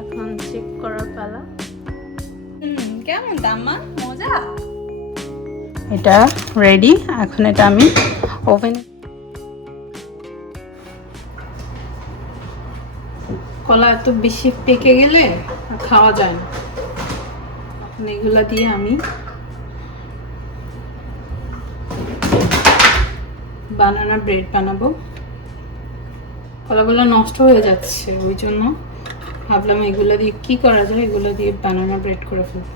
এখন চেক করার পালা। কেমন তাম্মা, মজা? এটা রেডি। এখন এটা আমি ওভেন। কলা এত বেশি পেকে গেলে খাওয়া যায় না। এখন এগুলা দিয়ে আমি বানানা ব্রেড বানাবো। কলাগুলো নষ্ট হয়ে যাচ্ছে, ওই জন্য ভাবলাম এগুলো দিয়ে কি করা যায়, এগুলো দিয়ে বানানা ব্রেড করে ফেলবো।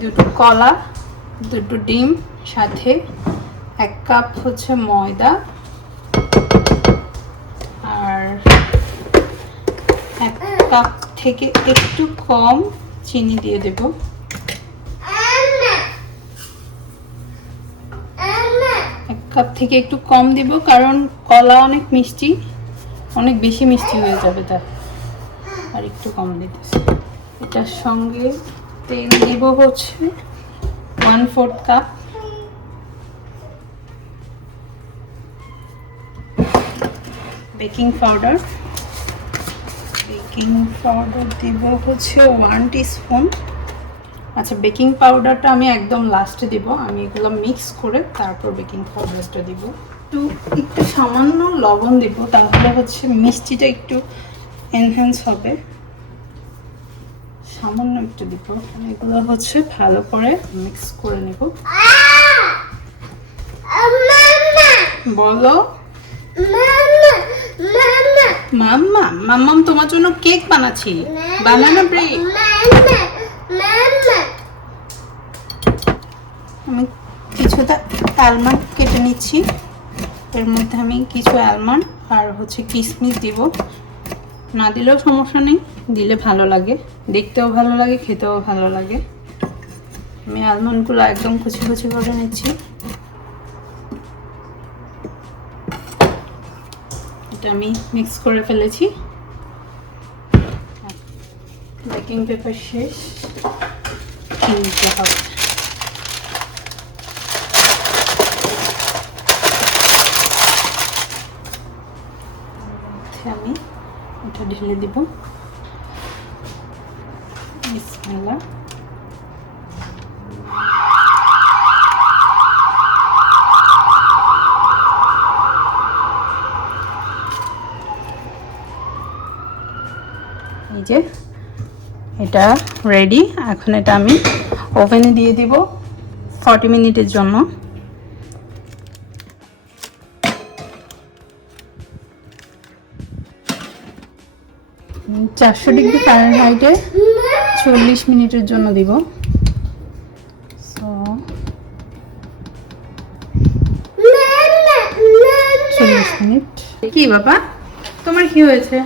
দুটো কলা, দুটো ডিম, সাথে 1 কাপ হচ্ছে ময়দা, আর 1 কাপ থেকে একটু কম চিনি দিয়ে দেব। এক কাপ থেকে একটু কম দিব, কারণ কলা অনেক মিষ্টি, অনেক বেশি মিষ্টি হয়ে যাবে, তাই আর একটু কম দিতেছি। এটার সঙ্গে তেল দিব হচ্ছে 1/4 কাপ। বেকিং পাউডার দিব হচ্ছে 1 টিস্পুন। আচ্ছা, বেকিং পাউডারটা আমি একদম লাস্টে দিব, আমি এগুলো মিক্স করে তারপর বেকিং পাউডারটা দিব। একটু সামান্য লবণ দিব, তাহলে হচ্ছে মিষ্টিটা একটু এনহ্যান্স হবে। সামান্য একটু দিব। এগুলো হচ্ছে ভালো করে মিক্স করে নেব। বলো মাম্মা। মাম্মাম তোমার জন্য কেক বানাচ্ছি, বানানা ব্রেড। আমি কিছুটা আলমন্ড কেটে নিচ্ছি, এর মধ্যে আমি কিছু আলমন্ড আর হচ্ছে কিশমিশ দিব। না দিলেও সমস্যা নেই, দিলে ভালো লাগে, দেখতেও ভালো লাগে, খেতেও ভালো লাগে। আমি আলমন্ডগুলো একদম কুচি কুচি করে নিচ্ছি। এটা আমি মিক্স করে ফেলেছি। বেকিং পেপার শেষ, কিনতে হবে। আমি এটা ঢেলে দিব। বিসমিল্লাহ। এই যে এটা রেডি। এখন এটা আমি ওভেনে দিয়ে দিব 40 মিনিটের জন্য। 400 ডিগ্রি ফারেনহাইটে 40 মিনিটের জন্য দিব। 40 মিনিট। কি বাবা, তোমার কি হয়েছে?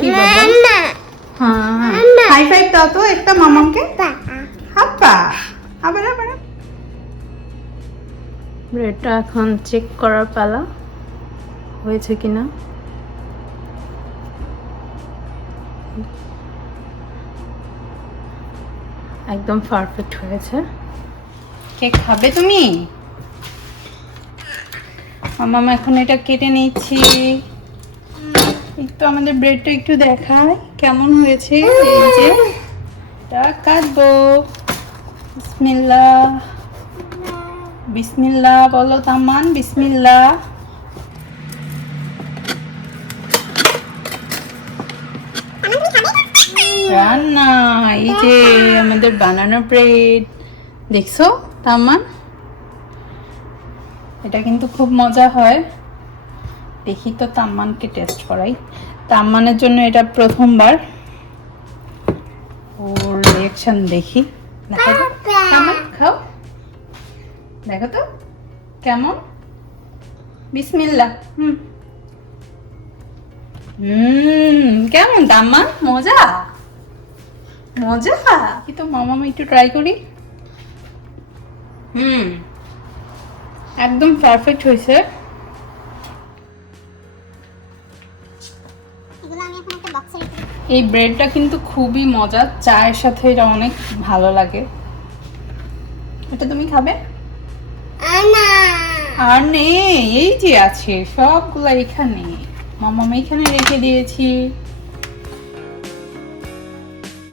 কি বাবা? হ্যাঁ, হাই ফাইভ দাও তো একটা মামাকে। হাপ্পা। আবার আবার। ব্রেডটা এখন চেক করার পালা, হয়েছে কিনা। একদম পারফেক্ট হয়েছে। কেক খাবে তুমি? মামা এখন এটা কেটে নিচ্ছি। একটু আমাদের ব্রেডটা একটু দেখায় কেমন হয়েছে। এই যে এটা কাটবো। বিসমিল্লাহ, বিসমিল্লাহ বলো তামান, বিসমিল্লাহ। রান্না, এই যে আমাদের বানানো ব্রেড, দেখছো তামান? এটা কিন্তু খুব মজা হয়। দেখি তো তাম্মানকে টেস্ট করাই। তাম্মানের জন্য এটা প্রথমবার, ওর রিঅ্যাকশন দেখি। দেখো তো তাম্মান, খাও, দেখো তো কেমন। বিসমিল্লাহ। কেমন তাম্মান, মজা? মজা কি তো মামা, একটু ট্রাই করি। একদম পারফেক্ট হয়েছে। এগুলো আমি এখন একটা বক্সে রেখে এই ব্রেডটা কিন্তু খুবই মজা, চায়ের সাথে এটা অনেক ভালো লাগে। এটা তুমি খাবে? আর নেই, এই যে আছে সবগুলা এখানে, মামা এখানে রেখে দিয়েছি।